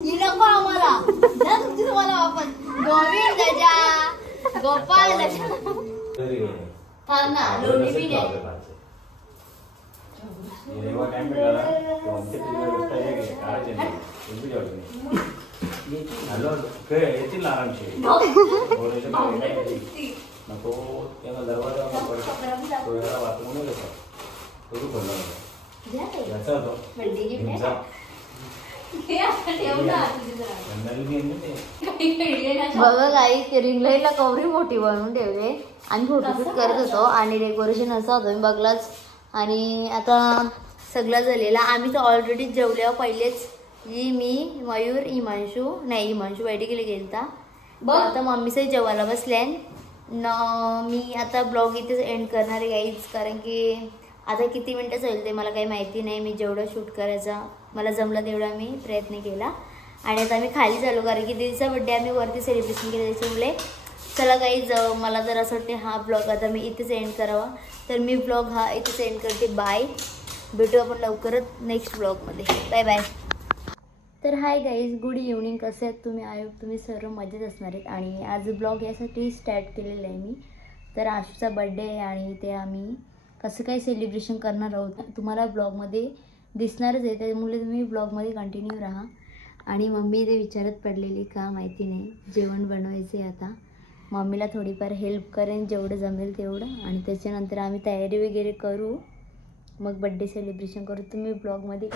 नको आम्हाला जा तुमची तुम्हाला वापस गोविंद गजा गोपाल गजा थांब ना लोणी बी नाही हॅलो येतील आरामशी नको त्यांना दरवाजा वाचून याचा होतो बघा काही रिंग लाईटला कवरी मोठी बनवून ठेवले आणि फोटोशूट करत होतो आणि डेकोरेशन असं होतं मी बघलाच. आणि आता सगळं झालेला आम्ही तर ऑलरेडी जेवल्यावर पहिलेच मी मयूर हिमांशू बैठी गेले गेलता आता मम्मीचं जेवायला बसल्यान मी आता ब्लॉग इथेच एंड करणार आहे गाईज कारण की आता किती मिनटं होईल ते मला काही माहिती नाही. मी जेवढं शूट करायचा मला जमलं तेवढा मी प्रयत्न केला आणि आता आम्ही खाली झालो कारण की दीदीचा बड्डे आम्ही वरती सेलिब्रेशन केलं त्याच्यामुळे चला गाईज मला जर असं वाटते हा ब्लॉग आता मी इथेच एंड करावा तर मी ब्लॉग हा इथेच एंड करते. बाय, भेटू आपण लवकरच नेक्स्ट ब्लॉगमध्ये. Bye bye. तर हाय गाईज, गुड इव्हनिंग. कसे आहेत तुम्ही? आयोग तुम्ही सर्व मजेत असणार आहेत. आणि आज ब्लॉग यासाठी स्टार्ट केलेलं आहे मी तर आशूचा बड्डे आहे आणि ते आम्ही कसं काय सेलिब्रेशन करणार आहोत तुम्हाला ब्लॉगमध्ये दिसणारच आहे त्यामुळे तुम्ही ब्लॉगमध्ये कंटिन्यू राहा. आणि मम्मी ते विचारत पडलेली का माहिती नाही जेवण बनवायचे आता मम्मीला थोडीफार हेल्प करेन जेवढं जमेल तेवढं आणि त्याच्यानंतर आम्ही तयारी वगैरे करू मग बड्डे सेलिब्रेशन करू. तुम्ही ब्लॉगमध्ये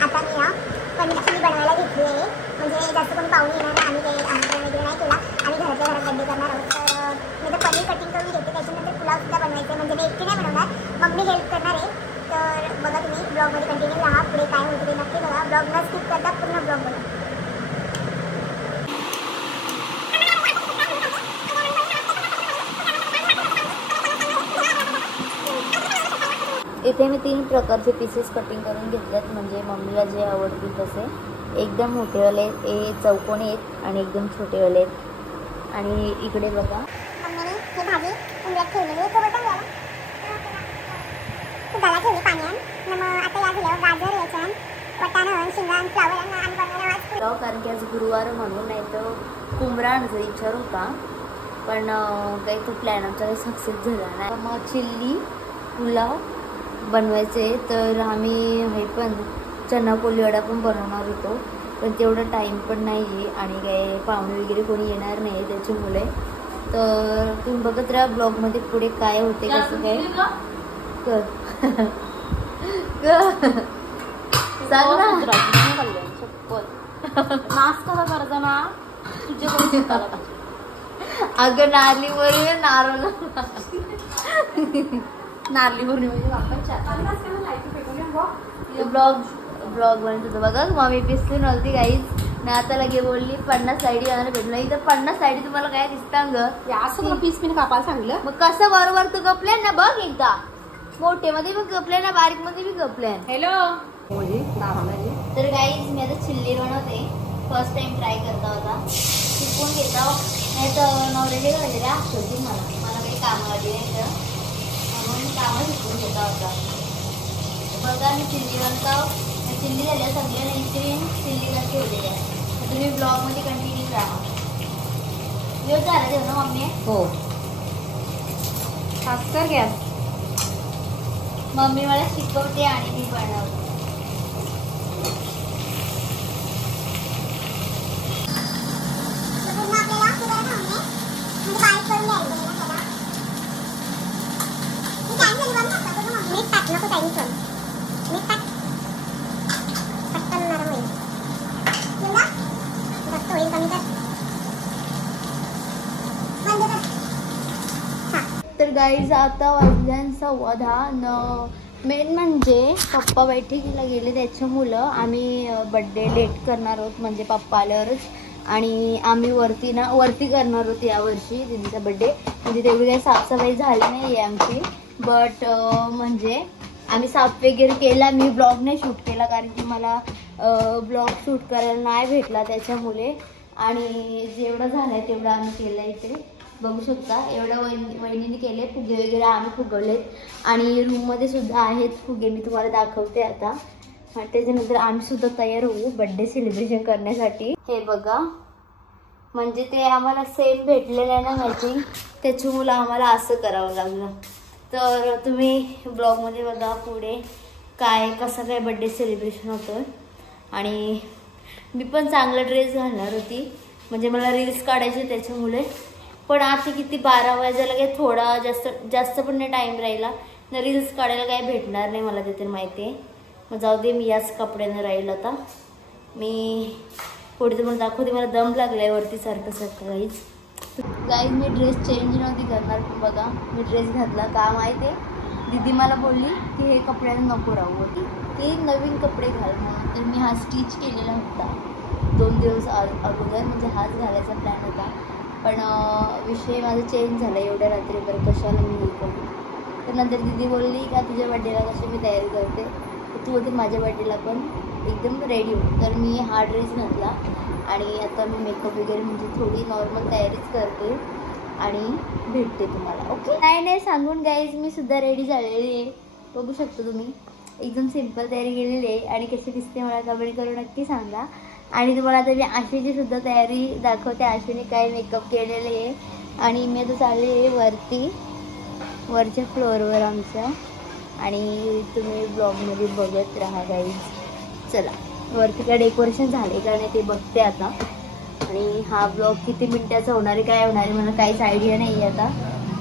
आता मी पनीर बनवायला घेतली आहे म्हणजे जास्त कोणी पाहुणे येणार नाही आम्ही काही आमंत्रण वगैरे नाही केला आम्ही घराच्या घरात बड्डे करणार आहोत. तर मी तर पनीर कटिंग करून घेते त्याच्यानंतर पुलाव सुद्धा बनवायचं म्हणजे मी एकटी नाही बनवणार मम्मी हेल्प करणार आहे. तर बघा तुम्ही ब्लॉगमध्ये कंटिन्यू राहा पुढे काय होतं ते नक्की बघा ब्लॉग न स्किप करता पूर्ण ब्लॉग बघा. इथे मी 3 प्रकारचे पीसेस कटिंग करून घेतलेत म्हणजे मम्मीला जे आवडतील तसे एकदम मोठेवाले चौकोनी आहेत आणि एकदम छोटेवाले आहेत. आणि इकडे बघा मम्मीने ही भाजी उंबऱ्यात ठेवलेली आहे बटन घ्यायला त्याला ठेवली पाण्यात मग आता या झाल्यावर गाजर याच्यात वटाणा शिंगा फ्लावर आणि बनवायला कारण की आज गुरुवार म्हणून नाही तर कोंबडा आणायचा विचार होता पण काही तो प्लॅन आमचा काही सक्सेस झाला नाही. मग चिल्ली पुलाव बनवायचे तर आम्ही हे पण चना कोलीवडा पण बनवणार होतो पण तेवढा टाईम पण नाही आहे आणि काय पाहुणे वगैरे कोणी येणार नाही त्याच्यामुळे. तर तुम्ही बघत राहा ब्लॉगमध्ये पुढे काय होते कसं काय कर सांग ना मास्क कसा करायचा ना तुझ्या अगं नारळीवर नारळ नारळी पौर्णिमेची ब्लॉग बनत होतं बघा मम्मी पिसली नव्हती काहीच ना आता लगे बोलली 50 साईडी आम्हाला भेटलं इथं 50 साईडी तुम्हाला काय दिसतं ग असं मला पीस पिन कापायला सांगलं मग कसं बरोबर तू गपल्या ना बघ एकदा मोठे मध्ये पण गपल्या ना बारीक मध्ये बी गपल्या. हॅलो तर गाईज मी आता चिल्ली बनवते फर्स्ट टाइम ट्राय करता होता शिकून घेता नाही तर नवऱ्याने घाललेले आठवतील मला काही कामं आली नाही तर म्हणून कामं शिकून घेता होता. बघा मी चिल्ली बनवता चिल्ली झाल्या सगळ्या इकडे चिल्ली करत ठेवलेली आहे तुम्ही ब्लॉगमध्ये कंटिन्यू राहा. व्यवस्थित झाला जेवण मम्मी हो खास कर गॅस मम्मी मला शिकवते आणि मी बनवते. तर गाईज आता वाजल्यान 10:15 मेन म्हणजे पप्पा बैठकीला गेले त्याच्यामुळं आम्ही बड्डे लेट करणार आहोत म्हणजे पप्पा आल्यावरच आणि आम्ही वरती करणार आहोत यावर्षी दीदीचा बड्डे म्हणजे तेवढी काही साफसफाई झाली नाही आहे आमची बट म्हणजे आम्ही साफ वगैरे केला. मी ब्लॉग नाही शूट केला कारण की मला ब्लॉग शूट करायला नाही भेटला त्याच्यामुळे आणि जेवढं झालं आहे तेवढं आम्ही केलं इकडे बघू शकता. एवढं वहिनीने केले फुगे वगैरे आम्ही फुगवलेत आणि रूममध्ये सुद्धा आहेत फुगे मी तुम्हाला दाखवते आता. आणि त्याच्यानंतर आम्ही सुद्धा तयार होऊ बर्थडे सेलिब्रेशन करण्यासाठी. हे बघा, म्हणजे ते आम्हाला सेम भेटलेलं आहे ना मॅचिंग, त्याच्यामुळे आम्हाला असं करावं लागलं. तर तुम्ही ब्लॉगमध्ये बघा पुढे कसं काय बर्थडे सेलिब्रेशन होतं. आणि मी पण चांगला ड्रेस घालणार होती, म्हणजे मला रील्स काढायचे त्याच्यामुळे. पण आता किती 12 वाजायला काही थोडा जास्त पण नाही टाईम राहिला ना, रील्स काढायला काही भेटणार नाही मला, ते तर माहिती आहे. मग जाऊ दे, मी याच कपड्यानं राहील आता. मी पुढे तुम्हाला दाखवते, मला दम लागलाय वरती सारखं गाईज. मी ड्रेस चेंज नव्हती करणार, पण बघा मी ड्रेस घातला. का माहिती आहे, दीदी मला बोलली की हे कपड्यानं नको राहू होती, ते नवीन कपडे घाल म्हणून. तर मी हा स्टिच केलेला होता 2 दिवस अगोदर, म्हणजे हाच घालायचा प्लॅन होता. पण विषय माझा चेंज झाला एवढ्या रात्री, बरं कशाला मी हे करू. तर नंतर दीदी बोलली का तुझ्या बड्डेला कशी मी तयारी करते, तर तू होती माझ्या बड्डेला पण एकदम रेडी हो. तर मी हा ड्रेस घातला आणि आता मी मेकअप वगैरे म्हणजे थोडी नॉर्मल तयारीच करते आणि भेटते तुम्हाला. ओके, नाही सांगून गाईज, मी सुद्धा रेडी झालेली आहे. बघू शकतो तुम्ही, एकदम सिम्पल तयारी केलेली आहे. आणि कशी दिसते मला कमेंट करून नक्की सांगा. आणि तुम्हाला आता मी आशेची सुद्धा तयारी दाखवते, आशेने काय मेकअप केलेले आहे. आणि मी आता चालले आहे वरच्या फ्लोअरवर आमच्या, आणि तुम्ही ब्लॉगमध्ये बघत राहा गाईज. चला, वरती काय डेकोरेशन झाले का नाही ते बघते आता. आणि हा ब्लॉग किती मिनिटाचा होणार आहे, काय होणार आहे, मला काहीच आयडिया नाही आहे. आता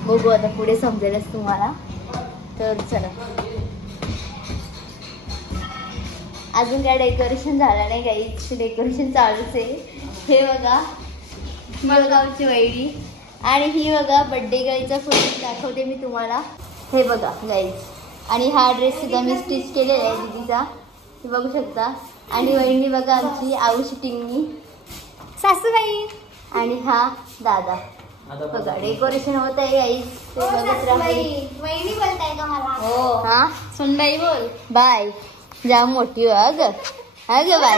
बघू, आता पुढे समजेलच तुम्हाला. तर चला, अजून काय डेकोरेशन झालं नाही, काही डेकोरेशन चालूच आहे. हे बघा मलगावची वैडी, आणि ही बघा बड्डे गर्लचा फोटो दाखवते मी तुम्हाला. हे बघा गाईज, आणि हा ड्रेस सुद्धा मी स्टिच केलेला आहे दीदीचा, हे बघू शकता. आणि वहिनी बघा आमची आऊशी टिंगनी सासूबाई, आणि हा दादा. बघा डेकोरेशन होत आहे गाईज, ते बघत राहा. वहिनी बोलताय का मला? हो, हा सुनबाई बोल. बाय, जाम मोठी हो अगं, अगं बाय.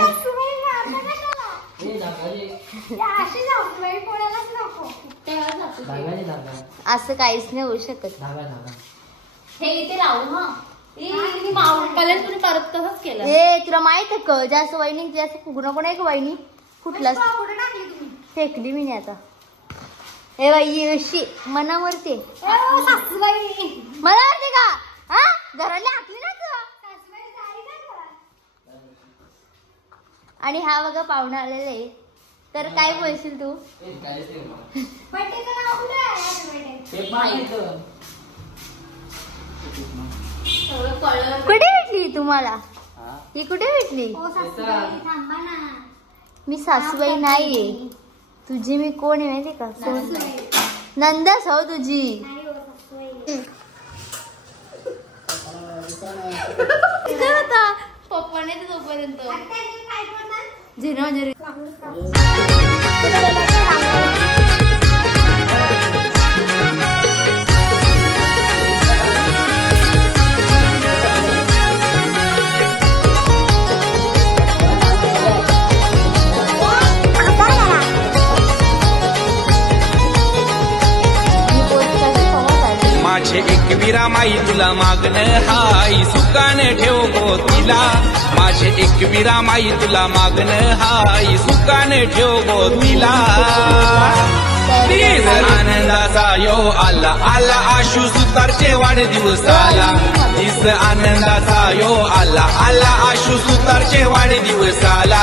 असं काहीच नाही होऊ शकत. हे इथे लावू. हा कॉलेज तुम्ही करत तसंच केलं. ए तुला माहित आहे का, जास्त वहिनी जास्त फुगू नको नाही का वहिनी, कुठलाच फेकली मी नाही आता. ए बाई अशी मनावरती मला वाटते का, हा घराला हाकली ना तू. आणि हा बघा पाहुणा आलेला आहे, तर काय बोलशील तू? कुठे भेटली तुम्हाला ही, कुठे भेटली? मी सासूबाई नाहीये तुझी, मी कोण आहे माहिती का, नंदास हो तुझी. पप्पा नाही तोपर्यंत झिरो झिरो. माझे एकविरा माई तुला मागणं हाय, सुकाने ठेव गो तिला. माझे एकविरा माई तुला मागणं हाय, सुकाने ठेव गो तिला. प्लीज आनंदाचा यो आला आला, आशू सुतारचे वाढदिवसाला. तीस आनंदाचा यो आला आला, आशू सुतारचे वाढदिवसाला.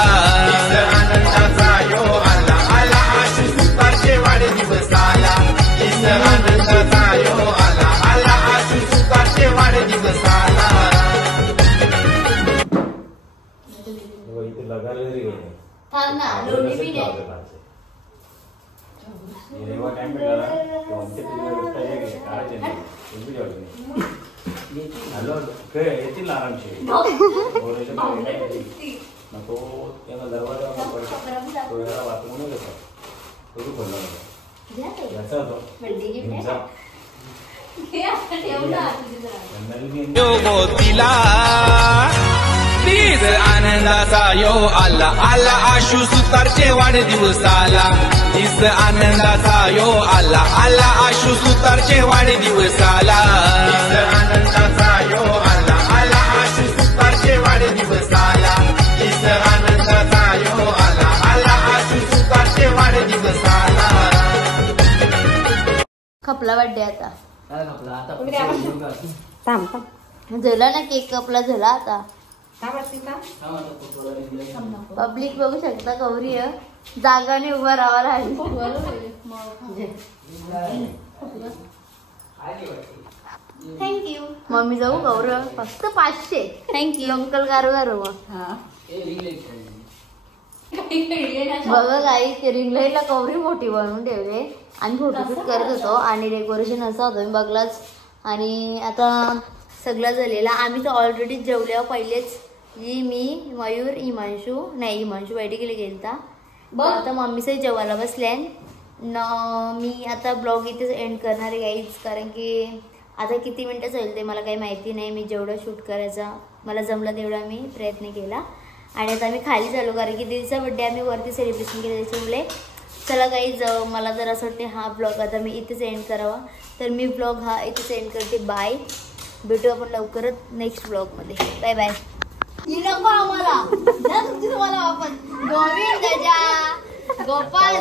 आनंदाचा यो आला आला, आशू सुतारचे वाढदिवसाला. तीस आनंदाचा यो आला आला, आशू सुतारचे वाढदिवसाला. थांब ना, लोणी बी नाही. येतील ना आरामशी. नको त्यांना दरवाजा वाचून घेतात, तो खोलला याचा होतो. तिला प्लीज आनंदाचा यो आला आला, आशू सुतारचे वाढदिवसाला. तीस आनंदाचा यो आला आला, आशू सुतारचे वाढदिवसाला. आनंदाचा यो आला आला, आशू सुतारचे वाढदिवसाला. आनंदाचा यो आला आला आसू सुखाचे वाढदिवस आला. खपला बर्थडे आता थांब झाला ना, केक कपला झाला आता. पब्लिक बघू शकता गौरी जागाने उभा राहावा लागली. थँक्यू मम्मी जाऊ गौरव फक्त 500. थँक्यू अंकल गारू गारू. बघा काही ते रिंग लाईटला गौरी मोठी बनवून ठेवले आणि फोटोशूट करत होतो आणि डेकोरेशन असं होतं मी बघलाच. आणि आता सगळं झालेलं आम्ही तर ऑलरेडी जेवल्यावर पहिलेच मी मयूर इमांशू बॅटी गेलता. आता मम्मीचे जेवायला बसल्यान मी आता ब्लॉग इथेच एंड करणार आहे गाईज, कारण की आता किती मिनटं होईल ते मला काही माहिती नाही. मी जेवढं शूट करायचा मला जमलं तेवढा मी प्रयत्न केला. आणि आता आम्ही खाली झालो कारण की दीदीचा बड्डे आम्ही वरती सेलिब्रेशन केलं. त्याच्यामुळे चला गाईज मला जर असं वाटते हा ब्लॉग आता मी इथेच एंड करावा, तर मी ब्लॉग हा इथेच एंड करते. बाय, भेटू आपण लवकरच नेक्स्ट ब्लॉगमध्ये. Bye bye. नको आम्हाला तुम्हाला आपण गोविंद गोपाल